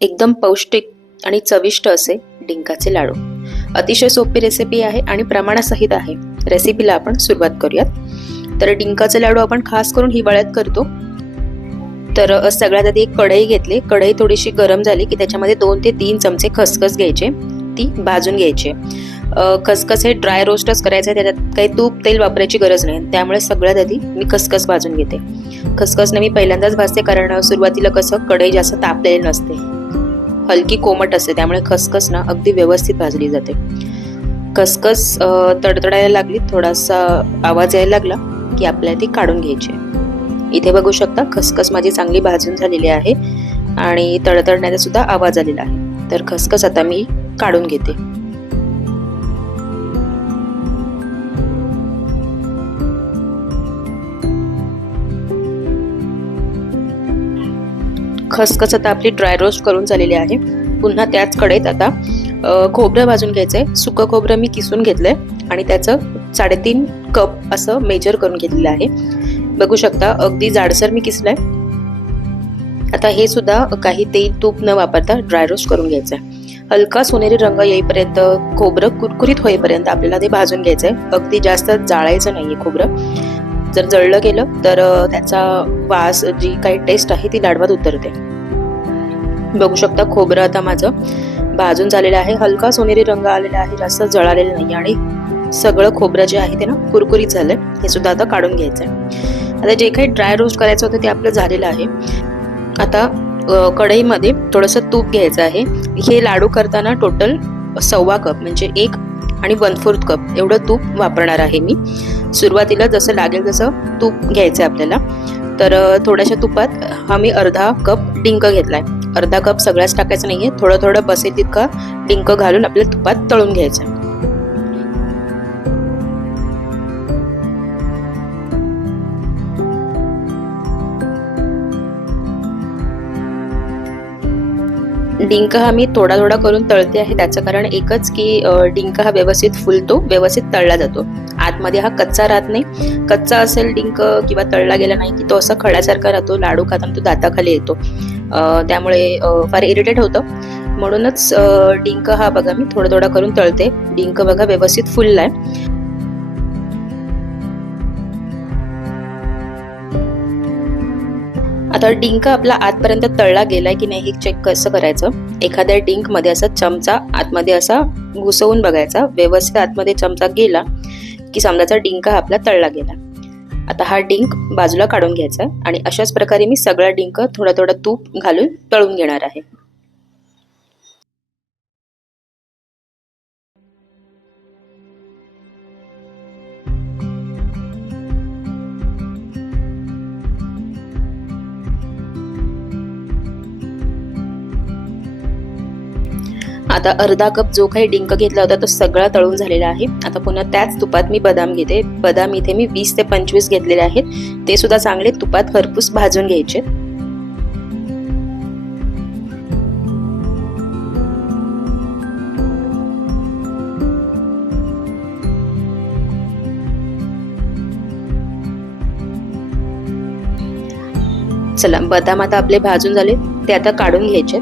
एकदम पौष्टिक आणि चविष्ट असे डिंकाचे लाडू. अतिशय सोपी रेसिपी आहे आणि प्रमाणासहित आहे. रेसिपीला आपण सुरुवात करूयात. तर डिंकाचे लाडू आपण खास करून हिवाळ्यात करतो. तर सगळ्यात आधी एक कढई घेतली. कढई थोडीशी गरम झाली की त्याच्यामध्ये दोन ते तीन चमचे खसखस घ्यायचे. ती भाजून घ्यायची. खसखस हे ड्राय रोस्टच करायचं आहे. त्याच्यात काही तूप तेल वापरायची गरज नाही. त्यामुळे सगळ्यात आधी मी खसखस भाजून घेते. खसखसने मी पहिल्यांदाच भाजते कारण सुरुवातीला कसं कढई जास्त तापलेली नसते. हलकी कोमट असते त्यामुळे खसखस ना अगदी व्यवस्थित भाजली जाते. खसखस तडतडायला लागली थोडासा आवाज यायला लागला की आपल्याला ती काढून घ्यायची इथे बघू शकता खसखस माझी चांगली भाजून झालेली आहे आणि तडतडण्याचा सुद्धा आवाज आलेला आहे. तर खसखस आता मी काढून घेते. खसखस आता आपली ड्राय रोस्ट करून झालेली आहे. पुन्हा त्याच कडेत आता खोबरं भाजून घ्यायचंय. सुकं खोबरं मी किसून घेतलंय आणि त्याचं साडेतीन कप असं मेजर करून घेतलेलं आहे. बघू शकता अगदी जाडसर मी किसलंय. आता हे सुद्धा काही तेल तूप न वापरता ड्राय रोस्ट करून घ्यायचं आहे हलका सोनेरी रंग येईपर्यंत खोबरं कुरकुरीत होईपर्यंत आपल्याला ते भाजून घ्यायचंय. अगदी जास्त जाळायचं नाहीये खोबरं. जर जळलं गेलं तर त्याचा वास जी काही टेस्ट आहे ती लाडवात उतरते. बघू शकता खोबरं आता माझं भाजून झालेलं आहे. हलका सोनेरी रंग आलेला आहे. जास्त जळालेलं नाही आणि सगळं खोबरं जे आहे ते ना कुरकुरीत झालंय. हे सुद्धा आता काढून घ्यायचं आहे आता जे काही ड्राय रोस्ट करायचं होतं ते आपलं झालेलं आहे. आता कढईमध्ये थोडंसं तूप घ्यायचं आहे. हे लाडू करताना टोटल सव्वा कप म्हणजे एक आणि वन फोर्थ कप एवढं तूप वापरणार आहे मी. सुरुवातीला जसं लागेल तसं तूप घ्यायचं आहे आपल्याला. तर थोड्याशा तुपात हा मी अर्धा कप डिंक आहे अर्धा कप सगळ्याच टाकायचं नाहीये. थोडं थोडं बसेल तितका डिंक घालून आपल्याला तुपात तळून घ्यायचं. डिंक हा मी थोडा थोडा करून तळते आहे. त्याचं कारण एकच की डिंक हा व्यवस्थित फुलतो व्यवस्थित तळला जातो. आतमध्ये हा कच्चा राहत नाही. कच्चा असेल डिंक किंवा तळला गेला नाही की तो असा खड्यासारखा राहतो लाडू खाताना तो दाताखाली येतो. त्यामुळे फार इरिटेट होतं. म्हणूनच डिंक हा बघा मी थोडा थोडा करून तळते. डिंक बघा व्यवस्थित फुललाय. आता डिंक आपला आतपर्यंत तळला गेलाय की नाही हे चेक कसं करायचं? एखाद्या डिंकमध्ये असा चमचा आतमध्ये असा घुसवून बघायचा. व्यवस्थित आतमध्ये चमचा गेला की समजाचा डिंक हा आपला तळला गेला. आता हा डिंक बाजूला काढून घ्यायचा आणि अशाच प्रकारे मी सगळा डिंक थोडा थोडा तूप घालून तळून घेणार आहे. आता अर्धा कप जो काही डिंक घेतला होता तो सगळा तळून झालेला आहे. आता पुन्हा त्याच तुपात मी बदाम घेते. बदाम इथे मी वीस ते पंचवीस घेतलेले आहेत. ते सुद्धा चांगले तुपात खरपूस भाजून घ्यायचे. चला बदाम आता आपले भाजून झाले. ते आता काढून घ्यायचे.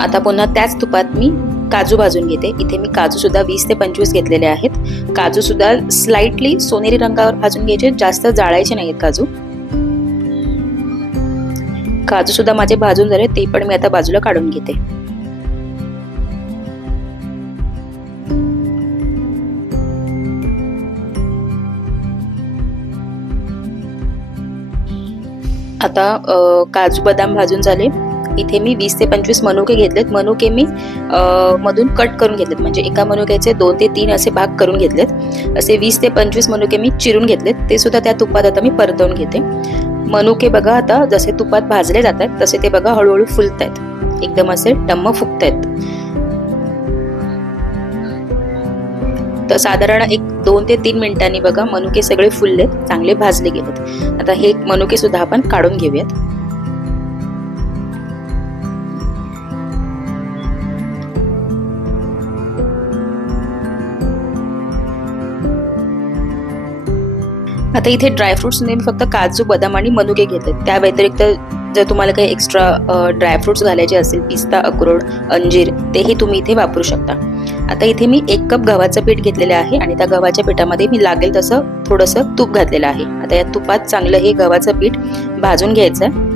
आता पुन्हा त्याच तुपात मी काजू भाजून घेते. इथे मी काजू सुद्धा वीस ते पंचवीस घेतलेले आहेत. काजू सुद्धा स्लाइटली सोनेरी रंगावर भाजून घ्यायचे जास्त जाळायचे नाहीत काजू. काजू सुद्धा माझे भाजून झाले ते पण मी आता बाजूला काढून घेते. आता काजू बदाम भाजून झाले. इथे मी वीस ते पंचवीस मनुके घेतलेत. मनुके मी मधून कट करून घेतलेत. म्हणजे एका मनुक्याचे दोन ते तीन असे भाग करून घेतलेत. असे वीस ते पंचवीस मनुके मी चिरून घेतलेत. ते सुद्धा त्या तुपात आता मी परतवून घेते. मनुके बघा आता जसे तुपात भाजले जात आहेत तसे ते बघा हळूहळू फुलत आहेत एकदम असे टम्म फुगत आहेत तर साधारण एक दोन ते तीन मिनिटांनी बघा मनुके सगळे फुललेत चांगले भाजले गेलेत. आता हे मनुके सुद्धा आपण काढून घेऊयात. आता इथे ड्रायफ्रुट्समध्ये मी फक्त काजू बदाम आणि मनुके घेते त्या व्यतिरिक्त जर तुम्हाला काही एक्स्ट्रा ड्रायफ्रुट्स घालायचे असेल पिस्ता अक्रोड अंजीर तेही तुम्ही इथे वापरू शकता. आता इथे मी एक कप गव्हाचं पीठ घेतलेलं आहे आणि त्या गव्हाच्या पिठामध्ये मी लागेल तसं थोडंसं तूप घातलेलं आहे. आता या तुपात चांगलं हे गव्हाचं पीठ भाजून घ्यायचं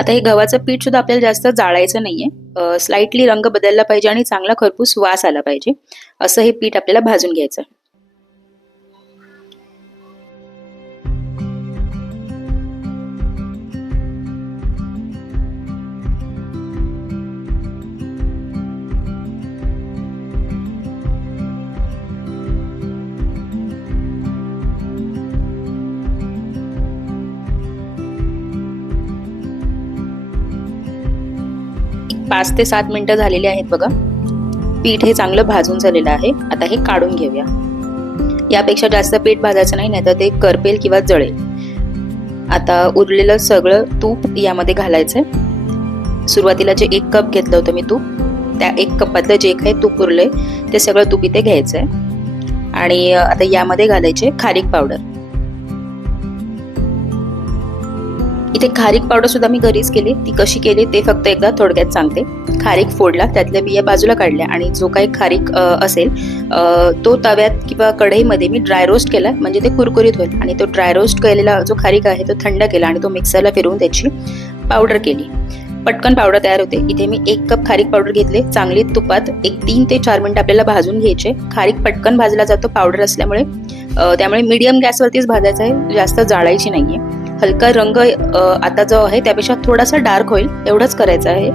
आता हे गव्हाचं पीठ सुद्धा आपल्याला जास्त जाळायचं नाहीये. स्लाइटली रंग बदलला पाहिजे आणि चांगला खरपूस वास आला पाहिजे. असं हे पीठ आपल्याला भाजून घ्यायचं पाच ते सात मिनटं झालेली आहेत बघा. पीठ हे चांगलं भाजून झालेलं आहे. आता हे काढून घेऊया. यापेक्षा जास्त पीठ भाजायचं नाही नाहीतर ते करपेल किंवा जळेल. आता उरलेलं सगळं तूप यामध्ये घालायचंय. सुरुवातीला जे एक कप घेतलं होतं मी तूप त्या एक कपातलं जे काही तूप उरलंय ते सगळं तूप इथे घ्यायचं आहे आणि आता यामध्ये घालायचे खारीक पावडर. इथे खारीक पावडर सुद्धा मी घरीच केली. ती कशी केली ते फक्त एकदा थोडक्यात सांगते. खारीक फोडला त्यातल्या बिया बाजूला काढल्या आणि जो काही खारीक असेल तो तव्यात किंवा कढईमध्ये मी ड्राय रोस्ट केला म्हणजे ते कुरकुरीत होईल. आणि तो ड्राय रोस्ट केलेला जो खारीक आहे तो थंड केला आणि तो मिक्सरला फिरवून त्याची पावडर केली. पटकन पावडर तयार होते. इथे मी एक कप खारीक पावडर घेतले. चांगली तुपात एक तीन ते चार मिनिट आपल्याला भाजून घ्यायचे. खारीक पटकन भाजला जातो. पावडर असल्यामुळे त्यामुळे मीडियम गॅसवरतीच भाजायचं आहे. जास्त जाळायची नाहीये. हलका रंग आता जो आहे त्यापेक्षा थोडासा डार्क होईल एवढंच करायचं आहे.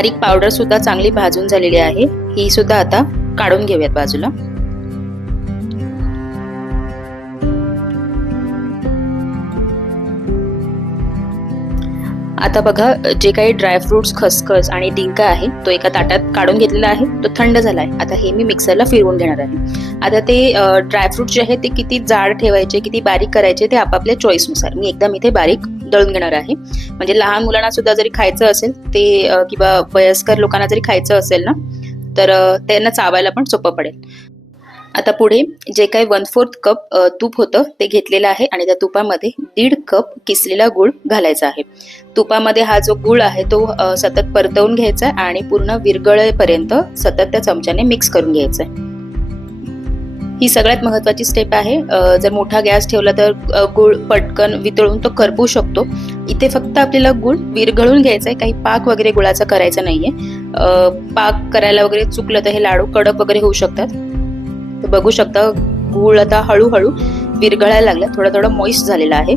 खारीक पावडर सुद्धा चांगली भाजून झालेली आहे. ही सुद्धा आता काढून घेऊयात बाजूला. आता बघा जे काही ड्रायफ्रुट्स खसखस आणि डिंका आहे तो एका ताटात काढून घेतलेला आहे. तो थंड झाला आहे आता हे मी मिक्सरला फिरवून घेणार आहे. आता ते ड्रायफ्रुट जे आहे ते किती जाड ठेवायचे किती बारीक करायचे ते आपापल्या चॉईसनुसार मी एकदम इथे बारीक दळून घेणार आहे. म्हणजे लहान मुलांना सुद्धा जरी खायचं असेल ते किंवा वयस्कर लोकांना जरी खायचं असेल ना तर त्यांना चावायला पण सोपं पडेल. आता पुढे जे काही वन फोर्थ कप तूप होतं ते घेतलेलं आहे आणि त्या तुपामध्ये दीड कप किसलेला गुळ घालायचा आहे. तुपामध्ये हा जो गुळ आहे तो सतत परतवून घ्यायचा आणि पूर्ण विरगळेपर्यंत सतत त्या चमच्याने मिक्स करून घ्यायचा आहे. ही सगळ्यात महत्त्वाची स्टेप आहे. जर मोठा गॅस ठेवला तर गुळ पटकन वितळून तो करपू शकतो. इथे फक्त आपल्याला गुळ विरघळून घ्यायचा आहे काही पाक वगैरे गुळाचा करायचा नाहीये. पाक करायला वगैरे चुकलं तर हे लाडू कडक वगैरे होऊ शकतात. बघू शकता गुळ आता हळूहळू विरघळायला लागला. थोडा थोडा मॉइस्ट झालेला आहे.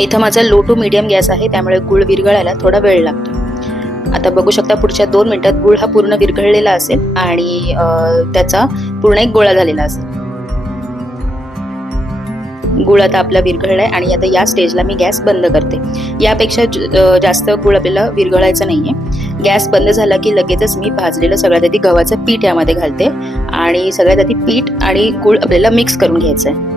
इथं माझा लो टू मीडियम गॅस आहे त्यामुळे गुळ विरघळायला थोडा वेळ लागतो. आता बघू शकता पुढच्या दोन मिनिटात गुळ हा पूर्ण विरघळलेला असेल आणि त्याचा पूर्ण एक गोळा झालेला असेल. गुळ आता आपला विरघळलाय आणि आता या स्टेजला मी गॅस बंद करते. यापेक्षा जास्त गुळ आपल्याला विरघळायचं नाहीये. गॅस बंद झाला की लगेचच मी भाजलेलं सगळ्यात आधी गव्हाचं पीठ यामध्ये घालते आणि सगळ्यात आधी पीठ आणि गुळ आपल्याला मिक्स करून घ्यायचं आहे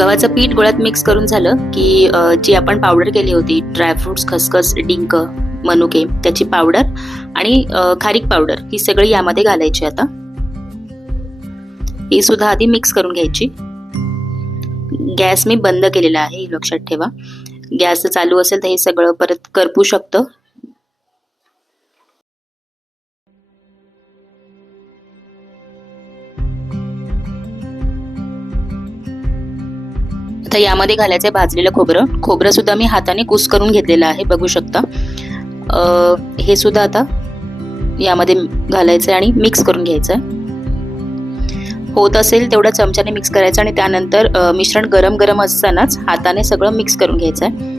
गव्हाचं पीठ गोळ्यात मिक्स करून झालं की जी आपण पावडर केली होती ड्रायफ्रुट्स खसखस डिंक मनुके त्याची पावडर आणि खारीक पावडर ही सगळी यामध्ये घालायची आता. ही सुद्धा आधी मिक्स करून घ्यायची. गॅस मी बंद केलेला आहे लक्षात ठेवा. गॅस चालू असेल तर हे सगळं परत करपू शकतं. तर यामध्ये घालायचं आहे भाजलेलं खोबरं. खोबरं सुद्धा मी हाताने कुस करून घेतलेलं आहे बघू शकता. हे सुद्धा आता यामध्ये घालायचं आहे आणि मिक्स करून घ्यायचं आहे होत असेल तेवढं चमच्याने मिक्स करायचं आणि त्यानंतर मिश्रण गरम गरम असतानाच हाताने सगळं मिक्स करून घ्यायचं आहे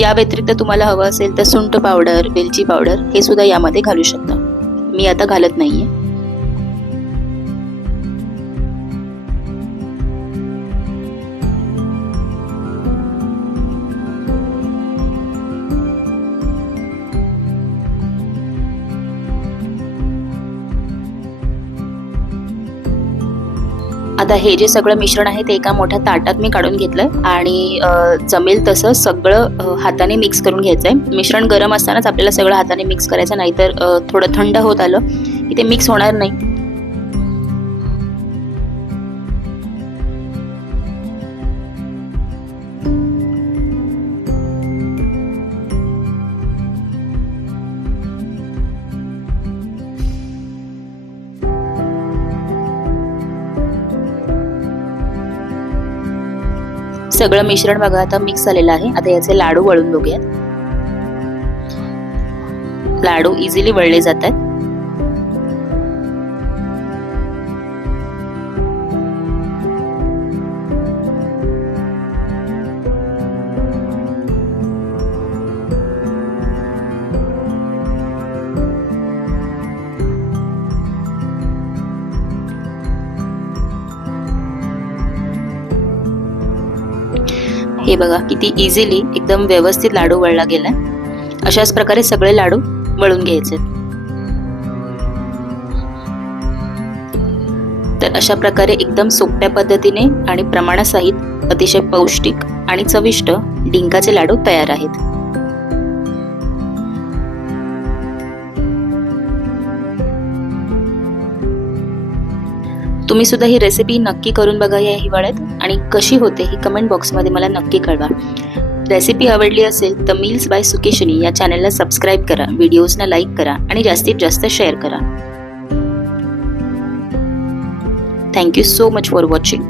या व्यतिरिक्त तुम्हाला हवं असेल तर सुंठ पावडर वेलची पावडर हे सुद्धा यामध्ये घालू शकता. मी आता घालत नाहीये. आता हे जे सगळं मिश्रण आहे ते एका मोठ्या ताटात मी काढून घेतलंय आणि जमेल तसं सगळं हाताने मिक्स करून घ्यायचंय. मिश्रण गरम असतानाच आपल्याला सगळं हाताने मिक्स करायचं नाहीतर थोडं थंड होत आलं की ते मिक्स होणार नाही. सगळं मिश्रण बघा आता मिक्स झालेलं आहे. आता याचे लाडू वळून बघूयात. लाडू इझिली वळले जातात. हे बघा किती इझिली एकदम व्यवस्थित लाडू वळला गेला अशाच प्रकारे सगळे लाडू वळून घ्यायचे. तर अशा प्रकारे एकदम सोप्या पद्धतीने आणि प्रमाणासहित अतिशय पौष्टिक आणि चविष्ट डिंकाचे लाडू तयार आहेत. तुम्ही सुद्धा ही रेसिपी नक्की करून बघा या हिवाळ्यात. आणि कशी होते ही कमेंट बॉक्समध्ये मला नक्की कळवा. रेसिपी आवडली असेल तर मील्स बाय सुकेशनी या चॅनलला सबस्क्राईब करा व्हिडिओजना लाईक करा आणि जास्तीत जास्त शेअर करा. Thank you so much for watching